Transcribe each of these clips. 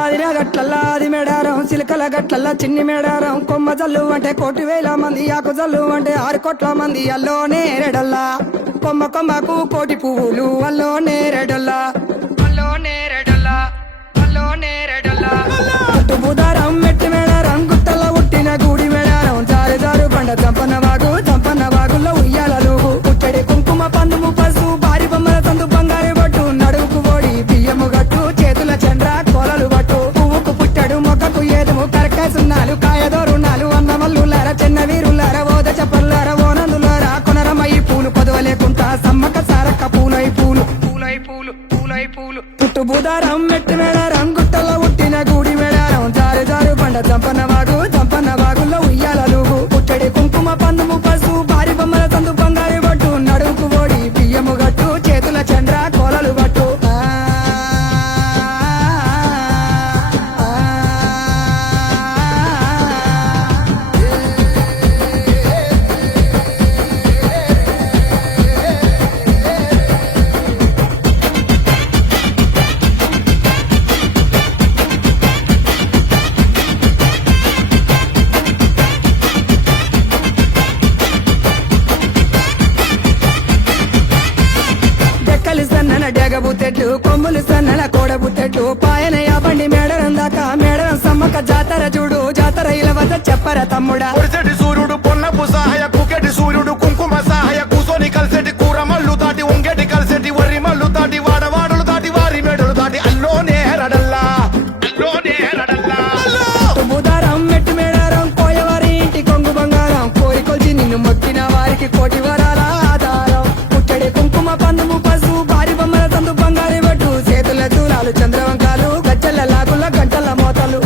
ఆదిరా గట్లల్లా ఆది మేడారం చిలకల గట్లల్లా చిన్ని మేడారం కొమ్మ జల్లు అంటే 1,000,000 మంది ఆకు జల్లు అంటే 6 కోట్ల మంది అల్లో నేరెడల్లా కొమ్మ కొమ్మకు 1,000,000 పువ్వులు అల్లో నేరెడల్లా అల్లో నేరెడల్లా అల్లో నేరెడల్లా పుట్టు బుధారం మెట్టి మేడారం గుట్టల ఉట్టిన గూడి మేడారం జారు జారు బండ చంపన్న వాగుల్లో ఉయ్యాలలు పుట్టడి కుంకుమ పందుము పసు భారీ బొమ్మల సందు బంగారు బట్టు నడువుకు ఓడి బియ్యము గట్టు చేతుల చంద్ర కోలలు బట్టు పువ్వుకు పుట్టడు మొక్కకు ఏదుము కరకాసున్నాలు కాయదోరున్నాలు అన్నమల్లులార చిన్న వీరులార ఓద చెప్పల్లార ఓనందులార కొనరమయ్యి పూలు కొదవలేకుంటా సమ్మక సారక్క పూలై పూలు పుట్టు బుధారం మెట్టి మేడారం గుట్టల ఉట్టిన గూడి మేడారం జారు జారు బండ చంపన్న వాగుల్లో ఉయ్యాలలు పుట్టడి కుంకుమ పందుము పసు భారీ బొమ్మల సందు బంగారు బట్టు నడువుకు ఓడి బియ్యము గట్టు చేతుల చంద్ర కోలలు బట్టు సన్నన డెగబుత్తెట్లు కొమ్ములు సన్నన కోడబుత్తెట్లు పాయన బండి మేడరం దాకా మేడరం సమ్మక్క జాతర చూడు జాతర ఇలా వద్ద చెప్పర తమ్ముడా సూర్యుడు పొన్నపు సహాయ కుకెటి సూర్యుడు కుంకుమ సహాయ కూసోని కలిసేటి కూర మల్లు దాటి ఉంగేటి కలిసేటి వరి మల్లు దాటి వాడవాడలు దాటి వారి మేడలు దాటి అల్లోనే రడల్లా బుధారం మెట్టు మేడారం కోయవారి ఇంటి కొంగు బంగారం కోరి కొలిచి నిన్ను మొక్కిన వారికి 1,000,000 వరాల ఆధారం పుట్టడి కుంకుమ పందుము పసు భారీ బొమ్మల సందు బంగారు బట్టు చేతుల దూరాలు చంద్రవంకాలు గజ్జల లాగుల గంటల మోతలు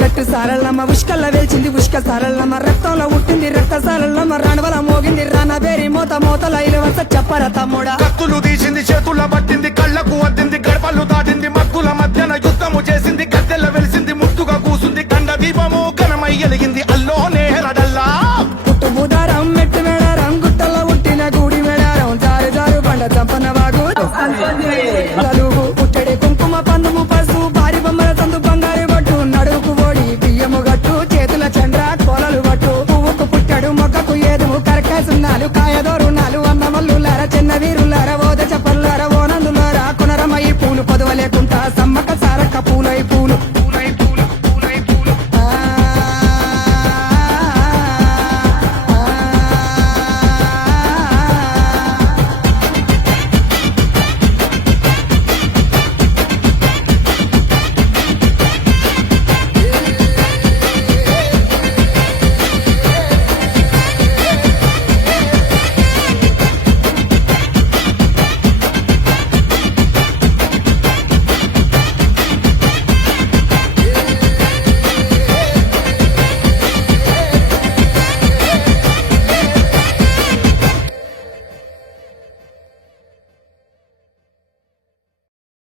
గట్టు సారల్లమ్మ ఉష్కల్ల వేల్చింది ఉష్క సారల్లమ్మ రక్తంలో ఉట్టింది రక్త సారల్లమ్మ రణవల మోగింది రానబేరి మోతల ఇలవంత చెప్పర తమ్ముడా కత్తులు తీసింది చేతుల పట్టింది కళ్ళకు వద్దింది గడప